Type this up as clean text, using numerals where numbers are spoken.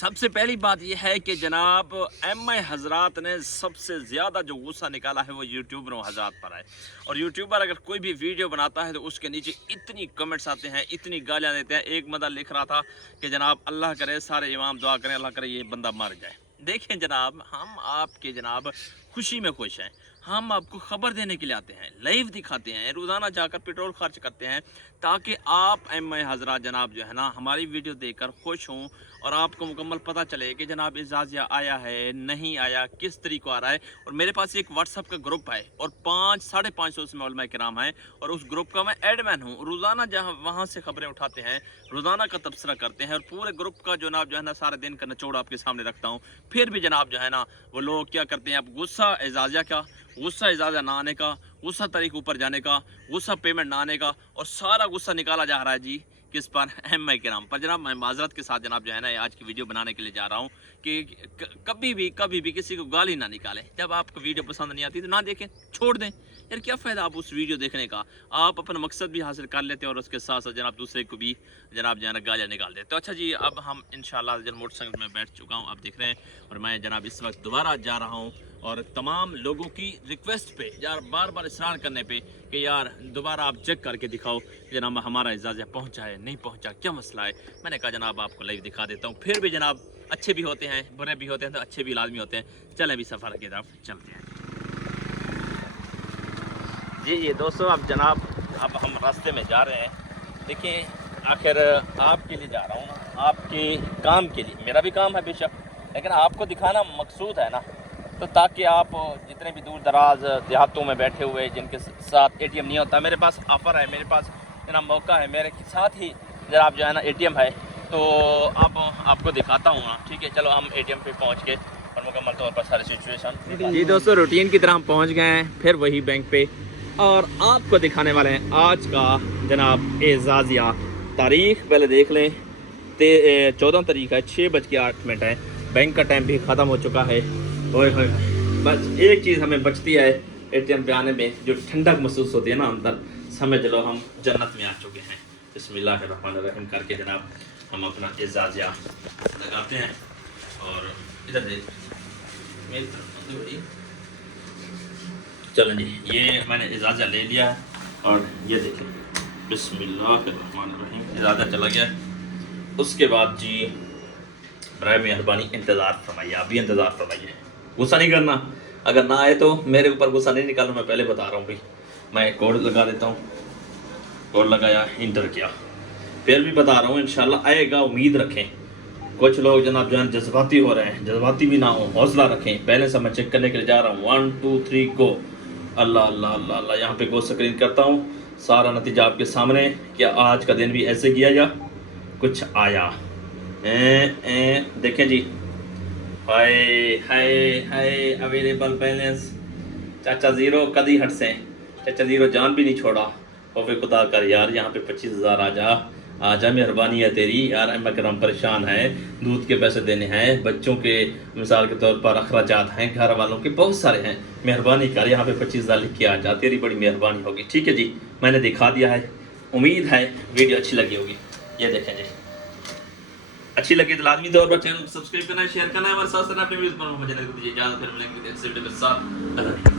سب سے پہلی بات یہ ہے کہ جناب ایم آئی حضرات نے سب سے زیادہ جو غصہ نکالا ہے وہ یوٹیوبروں حضرات پر ہے. اور یوٹیوبر اگر کوئی بھی ویڈیو بناتا ہے تو اس کے نیچے اتنی کمنٹس آتے ہیں, اتنی گالیاں دیتے ہیں. ایک بندہ لکھ رہا تھا کہ جناب اللہ کرے سارے امام دعا کریں, اللہ کرے یہ بندہ مر جائے. دیکھیں جناب, ہم آپ کے جناب خوشی میں خوش ہیں, ہم آپ کو خبر دینے کے لیے آتے ہیں, لائیو دکھاتے ہیں, روزانہ جا کر پیٹرول خرچ کرتے ہیں تاکہ آپ ایم آئی حضرات جناب جو ہے نا ہماری ویڈیو دیکھ کر خوش ہوں اور آپ کو مکمل پتہ چلے کہ جناب اعزازیہ آیا ہے نہیں آیا, کس طریقے آ رہا ہے. اور میرے پاس ایک واٹس ایپ کا گروپ ہے اور 500-550 اس میں علماء کرام ہیں اور اس گروپ کا میں ایڈمن ہوں. روزانہ جہاں وہاں سے خبریں اٹھاتے ہیں, روزانہ کا تبصرہ کرتے ہیں اور پورے گروپ کا جناب جو ہے نا سارے دن کا نچوڑ آپ کے سامنے رکھتا ہوں. پھر بھی جناب جو ہے نا وہ لوگ کیا کرتے ہیں, اب غصہ اعزازیہ کا, غصہ اعزازیہ نہ آنے کا, غصہ طریق اوپر جانے کا, غصہ پیمنٹ نہ آنے کا, اور سارا غصہ نکالا جا رہا ہے جی کس پر, ایم آئی کرام پر. جناب میں معذرت کے ساتھ جناب جو ہے نا آج کی ویڈیو بنانے کے لیے جا رہا ہوں کہ کبھی بھی کسی کو گالی نہ نکالیں. جب آپ کو ویڈیو پسند نہیں آتی تو نہ دیکھیں, چھوڑ دیں. یار کیا فائدہ آپ اس ویڈیو دیکھنے کا, آپ اپنا مقصد بھی حاصل کر لیتے ہیں اور اس کے ساتھ ساتھ جناب دوسرے کو بھی جناب جو ہے نا گالیاں نکال دیتے. تو اچھا جی, اب ہم انشاءاللہ جن موٹر سائیکل میں بیٹھ چکا ہوں آپ دیکھ رہے ہیں, اور میں جناب اس وقت دوبارہ جا رہا ہوں اور تمام لوگوں کی ریکویسٹ پہ یار بار بار اصرار کرنے پہ کہ یار دوبارہ آپ چیک کر کے دکھاؤ جناب ہمارا اعزازیہ پہنچا ہے نہیں پہنچا, کیا مسئلہ ہے. میں نے کہا جناب آپ کو لائیو دکھا دیتا ہوں. پھر بھی جناب اچھے بھی ہوتے ہیں, برے بھی ہوتے ہیں, تو اچھے بھی لازمی ہوتے ہیں. چلیں بھی سفر کی طرف چلتے ہیں. جی دوستو, اب جناب اب ہم راستے میں جا رہے ہیں. دیکھیں آخر آپ کے لیے جا رہا ہوں, آپ کے کام کے لیے. میرا بھی کام ہے بے شک, لیکن آپ کو دکھانا مقصود ہے نا, تو تاکہ آپ جتنے بھی دور دراز دیہاتوں میں بیٹھے ہوئے جن کے ساتھ اے ٹی ایم نہیں ہوتا, میرے پاس آفر ہے, میرے پاس اتنا موقع ہے, میرے ساتھ ہی جناب جو ہے نا اے ٹی ایم ہے, تو اب آپ کو دکھاتا ہوں نا. ٹھیک ہے چلو ہم اے ٹی ایم پہ پہنچ کے اور مکمل طور پر ساری سچویشن. جی دوستو, روٹین کی طرح ہم پہنچ گئے ہیں پھر وہی بینک پہ, اور آپ کو دکھانے والے ہیں آج کا جناب اعزازیہ. تاریخ پہلے دیکھ لیں, 14 تاریخ ہے, 6:08 ہے. بینک کا ٹائم بھی ختم ہو چکا ہے. ہوئے ہوئے بس ایک چیز ہمیں بچتی ہے اے ٹی ایم پہ آنے میں, جو ٹھنڈک محسوس ہوتی ہے نا اندر, سمجھ لو ہم جنت میں آ چکے ہیں. بسم اللہ الرحمن الرحیم کر کے جناب ہم اپنا اعزازیہ لگاتے ہیں. اور ادھر دیکھ میری طرف, چلیں جی یہ میں نے اعزازیہ لے لیا ہے, اور یہ دیکھیں بسم اللہ الرحمن الرحیم اعزازیہ چلا گیا. اس کے بعد جی برائے مہربانی انتظار فرمائیے, آپ بھی انتظار فرمائیے, غصہ نہیں کرنا. اگر نہ آئے تو میرے اوپر غصہ نہیں نکالنا, میں پہلے بتا رہا ہوں بھائی. میں کوڈ لگا دیتا ہوں, کوڈ لگایا, انٹر کیا, پھر بھی بتا رہا ہوں انشاءاللہ آئے گا, امید رکھیں. کچھ لوگ جناب جو ہے جذباتی ہو رہے ہیں, جذباتی بھی نہ ہوں, حوصلہ رکھیں. پہلے سے میں چیک کرنے کے لیے جا رہا ہوں. 1 2 3 گو. اللہ اللہ اللہ اللہ, یہاں پہ گو سکرین کرتا ہوں, سارا نتیجہ آپ کے سامنے. کیا آج کا دن بھی ایسے کیا یا کچھ آیا؟ دیکھیں جی, ہائے ہائے ہائے اویلیبل بیلنس. چاچا زیرو کدی ہٹ سے, چاچا زیرو جان بھی نہیں چھوڑا. خوف خدا کر یار, یہاں پہ 25,000 آ جا, مہربانی ہے تیری یار. اکرم پریشان ہے, دودھ کے پیسے دینے ہیں, بچوں کے مثال کے طور پر اخراجات ہیں, گھر والوں کے بہت سارے ہیں. مہربانی کر یہاں پہ 25,000 لکھ کے آ جا, تیری بڑی مہربانی ہوگی. ٹھیک ہے جی, میں نے دکھا دیا ہے. امید ہے ویڈیو اچھی لگی ہوگی. یہ دیکھیں جی, اچھی لگی تو لازمی طور پر چینل کو سبسکرائب کرنا ہے, شیئر کرنا ہے, ہمارے ساتھ ساتھ اپنے ویڈیوز پر مجھے دیجیے اجازت. پھر ملیں گے